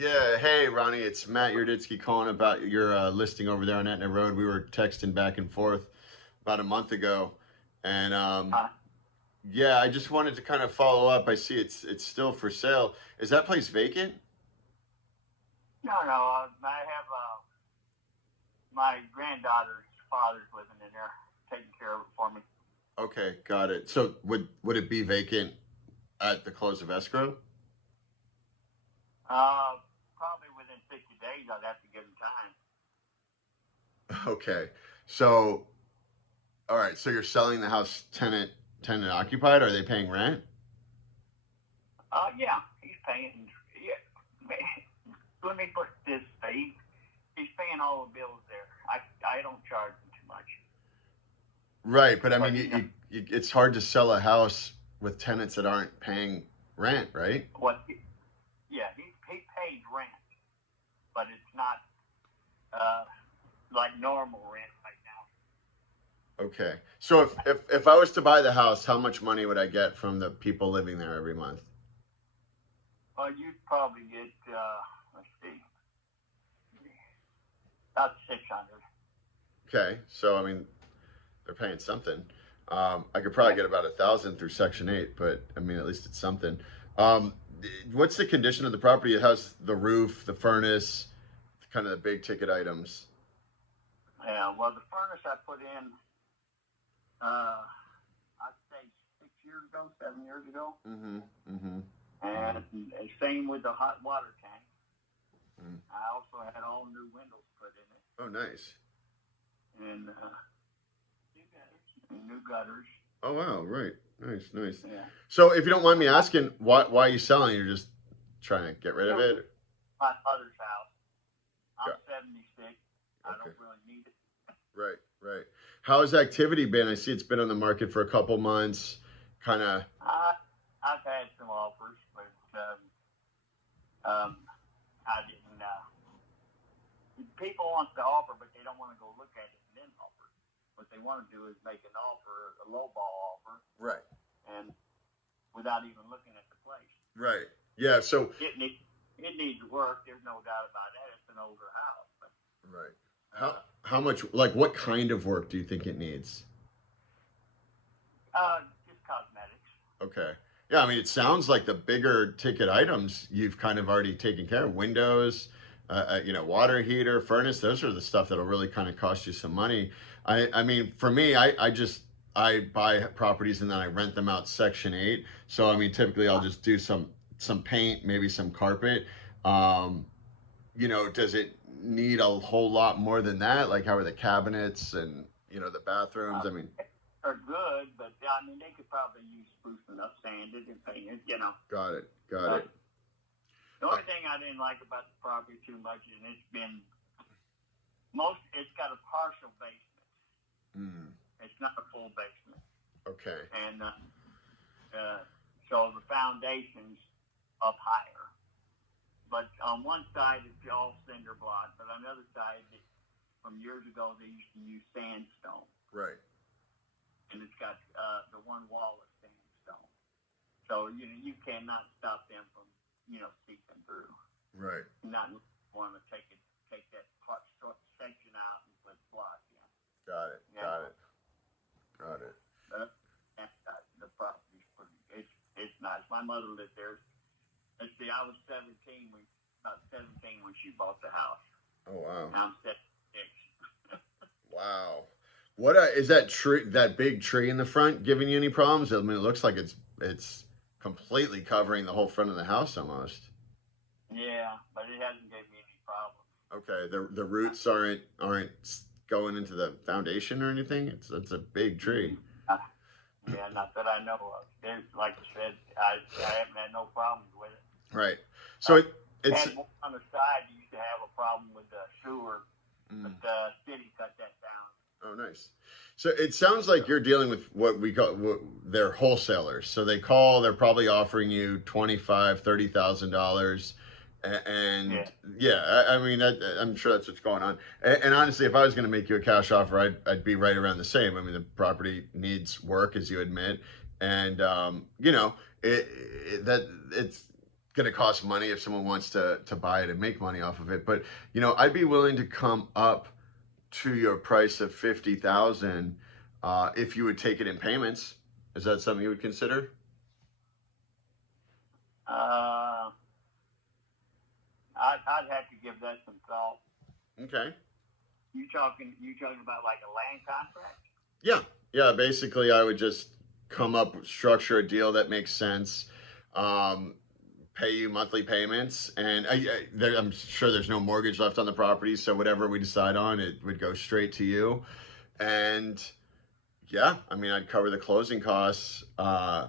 Yeah, hey Ronnie, it's Matt Yurditsky calling about your listing over there on Etna Road. We were texting back and forth about a month ago, and Uh, yeah, I just wanted to kind of follow up. I see it's still for sale. Is that place vacant? no, no. I have my granddaughter's father's living in there, taking care of it for me. Okay, got it. So would it be vacant at the close of escrow? Probably within 60 days, I'd have to give him time. Okay, so all right, so you're selling the house tenant occupied. Are they paying rent? Yeah, he's paying. Yeah, let me put this. He's paying all the bills there. I don't charge him too much, Right, but I mean, but you know it's hard to sell a house with tenants that aren't paying rent, right? what? Yeah, he pays rent, but it's not uh, like normal rent right now. Okay. So if I was to buy the house, how much money would I get from the people living there every month? Well, you'd probably get let's see, about 600. Okay. So I mean, they're paying something. I could probably Yeah. get about 1,000 through Section 8, but I mean, at least it's something. Um, what's the condition of the property? It has the roof, the furnace, kind of the big ticket items. Yeah, well, the furnace I put in, uh, I'd say 6 years ago, 7 years ago, Mm-hmm. Mm-hmm. and same with the hot water tank. Mm-hmm. I also had all new windows put in it, Oh, nice. and new gutters. Oh, wow. Right. Nice. Nice. Yeah, So if you don't mind me asking, why are you selling? You're just trying to get rid it of was it? my mother's house. I'm Got 76. I Okay. don't really need it. Right, right. How's activity been? I see it's been on the market for a couple months. Kind of. I I've had some offers, but um, I didn't. People want to offer, but they don't want to go look at it and then offer. What they want to do is make an offer, a low ball offer, Right, and without even looking at the place. right. Yeah. So. It needs it needs work. There's no doubt about that. It's an older house, but Right. How uh, how much? Like, what kind of work do you think it needs? just cosmetics. Okay. Yeah. I mean, it sounds like the bigger ticket items you've kind of already taken care of. Windows, water heater, furnace. Those are the stuff that'll really kind of cost you some money. I mean, for me, I buy properties and then I rent them out Section 8. So I mean, typically I'll just do some paint, maybe some carpet. Um, does it need a whole lot more than that? Like, how are the cabinets and the bathrooms? Uh, I mean, are good, but I mean they could probably use sprucing up, sanded, and painted. got it, got But it. the Uh, only thing I didn't like about the property too much is it's been most. It's got a partial basement. mm, It's not a full basement, okay, and so the foundation's up higher. But on one side it's all cinder block, but on the other side, from years ago they used to use sandstone, right, and it's got the one wall is sandstone. So you cannot stop them from seeping through. right. You not want to take that part section out and put block in. Got it, Yeah, got it, got it. but the property's pretty. It's nice. My mother lived there. Let's see, I was 17 when she bought the house. Oh wow, Now I'm 76. wow. What is that tree? That big tree in the front giving you any problems? I mean, it looks like it's completely covering the whole front of the house almost. Yeah, but it hasn't given me any problems. Okay, the roots aren't going into the foundation or anything. It's a big tree. Yeah, not that I know of. There's, like I said, I haven't had no problems with it. Right. So Uh, it's had one on the side. You used to have a problem with the sewer, mm, but the city cut that down. oh nice. So it sounds like So you're dealing with what we call they're wholesalers. So they're probably offering you 25, $30,000, and yeah, yeah, I mean I'm sure that's what's going on. And honestly, if I was going to make you a cash offer, I'd be right around the same. I mean, the property needs work, as you admit, and that it's going to cost money if someone wants to buy it and make money off of it. But I'd be willing to come up to your price of 50,000 if you would take it in payments. Is that something you would consider? I'd have to give that some thought. Okay. You talking about like a land contract? Yeah. Basically, I would just come up, structure a deal that makes sense, pay you monthly payments, and I'm sure there's no mortgage left on the property, so whatever we decide on, it would go straight to you. And yeah, I mean, I'd cover the closing costs. I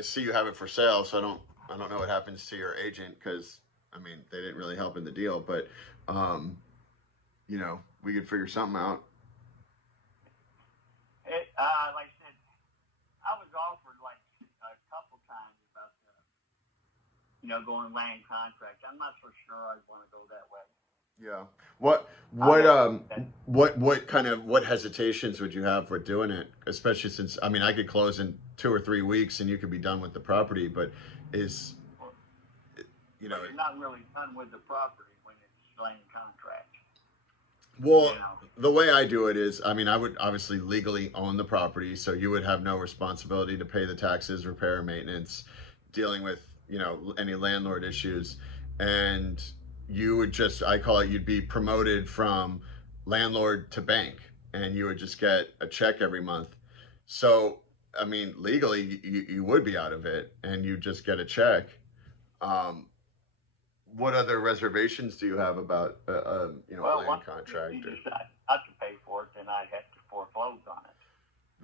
see you have it for sale, so I don't know what happens to your agent because I mean they didn't really help in the deal, but we could figure something out. Like I said, I was offered like a couple times about going land contract. I'm not so sure I'd want to go that way. Yeah. What hesitations would you have for doing it? Especially since I mean I could close in 2 or 3 weeks and you could be done with the property, but is you're not really done with the property when it's land contract. Well, the way I do it is, I mean, I would obviously legally own the property, so you would have no responsibility to pay the taxes, repair, maintenance, dealing with, any landlord issues. And you would just, I call it, you'd be promoted from landlord to bank, and you would just get a check every month. So, I mean, legally, you would be out of it, and you just get a check. What other reservations do you have about a land contract? If you decide not to pay for it, then I'd have to foreclose on it.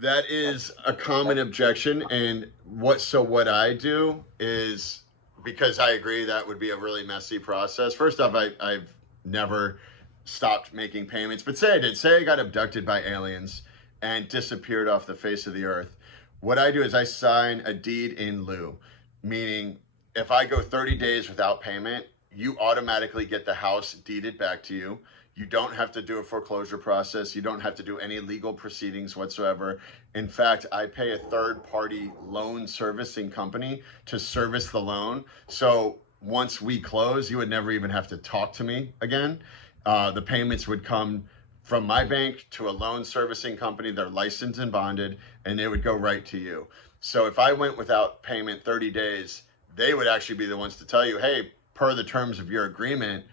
That is a common objection, and what I do is because I agree that would be a really messy process. First off, I've never stopped making payments, but say I did. Say I got abducted by aliens and disappeared off the face of the earth. What I do is I sign a deed in lieu, meaning if I go 30 days without payment, you automatically get the house deeded back to you. You don't have to do a foreclosure process. You don't have to do any legal proceedings whatsoever. In fact, I pay a third-party loan servicing company to service the loan. So once we close, you would never even have to talk to me again. The payments would come from my bank to a loan servicing company. They're licensed and bonded, and it would go right to you. So if I went without payment 30 days, they would actually be the ones to tell you, hey, per the terms of your agreement,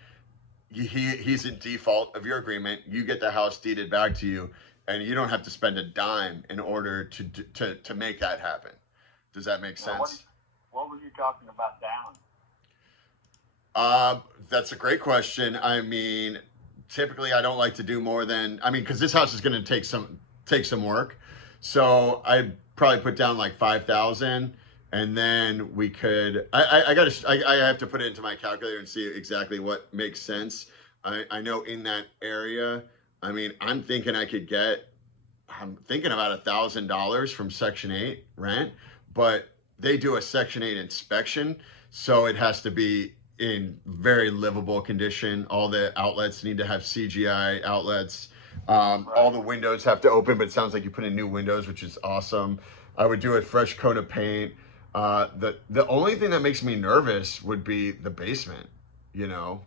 he's in default of your agreement. You get the house deeded back to you, and you don't have to spend a dime in order to make that happen. Does that make sense? What were you talking about down? That's a great question. I mean, typically I don't like to do more than because this house is going to take some work, so I'd probably put down like 5,000. And then we could, I have to put it into my calculator and see exactly what makes sense. I know in that area, I mean, I'm thinking about $1,000 from Section 8 rent, but they do a Section 8 inspection. So it has to be in very livable condition. All the outlets need to have CGI outlets. All the windows have to open, but it sounds like you put in new windows, which is awesome. I would do a fresh coat of paint. The only thing that makes me nervous would be the basement, Yeah.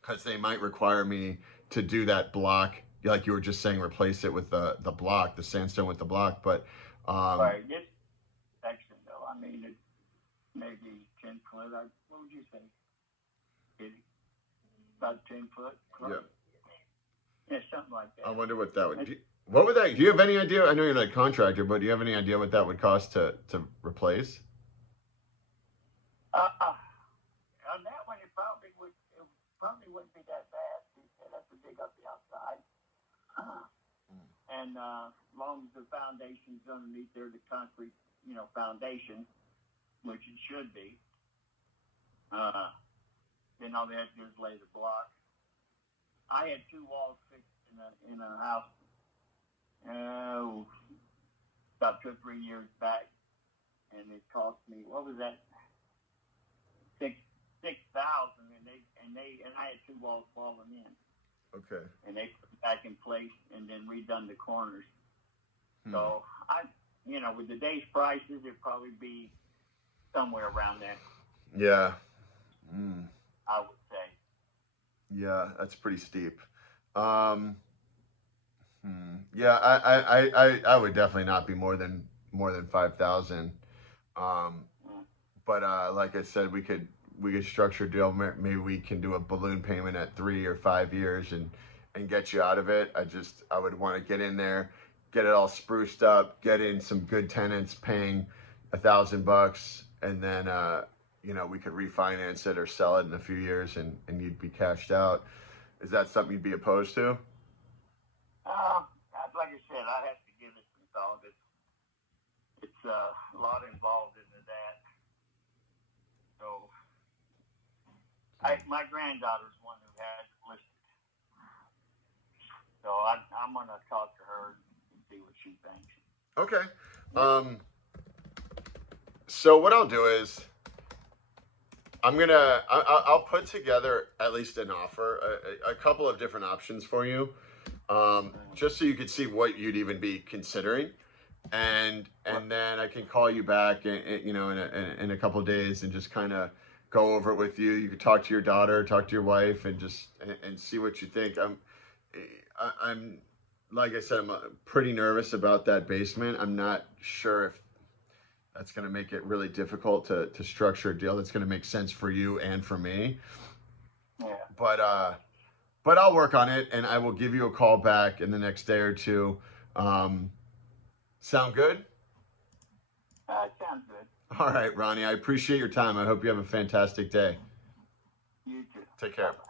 Because they might require me to do that block, like you were just saying, replace it with the block, the sandstone with the block. But right, this section though, I mean, it's maybe 10 foot. What would you say? About 10 foot. Right? Yeah, something like that. I wonder what that would be. What would that? Do you have any idea? I know you're not a contractor, but do you have any idea what that would cost to replace? On that one, it probably wouldn't be that bad. You'd have to dig up the outside, and as long as the foundation's underneath there, the concrete, foundation, which it should be. Then all they had to do is lay the block. I had 2 walls fixed in a house. About 2 or 3 years back, and it cost me, what was that, $6,000, and I had 2 walls falling in. Okay. And they put it back in place and then redone the corners. So with today's prices, it'd probably be somewhere around there. Yeah. Mm. I would say. Yeah, that's pretty steep. Um, yeah, I would definitely not be more than 5,000. Um, Mm. but like I said, we could structure a deal. Maybe we can do a balloon payment at 3 or 5 years and get you out of it. I would want to get in there, get it all spruced up, get in some good tenants paying $1,000, and then we could refinance it or sell it in a few years, and you'd be cashed out. Is that something you'd be opposed to? Like I said, I have to give it some thought. It's a lot involved into that. So, my granddaughter's one who has it listed. So I'm gonna talk to her and see what she thinks. Okay. Um, so what I'll do is I'll put together at least an offer, a couple of different options for you, just so you could see what you'd even be considering, and then I can call you back, in a couple of days and just kind of go over it with you. You could talk to your daughter, talk to your wife, and just and see what you think. I'm like I said, I'm pretty nervous about that basement. I'm not sure if that's going to make it really difficult to structure a deal that's going to make sense for you and for me. Yeah. But I'll work on it, and I will give you a call back in the next day or two. Sound good? Sounds good. All right, Ronnie. I appreciate your time. I hope you have a fantastic day. You too. Take care. Bye-bye.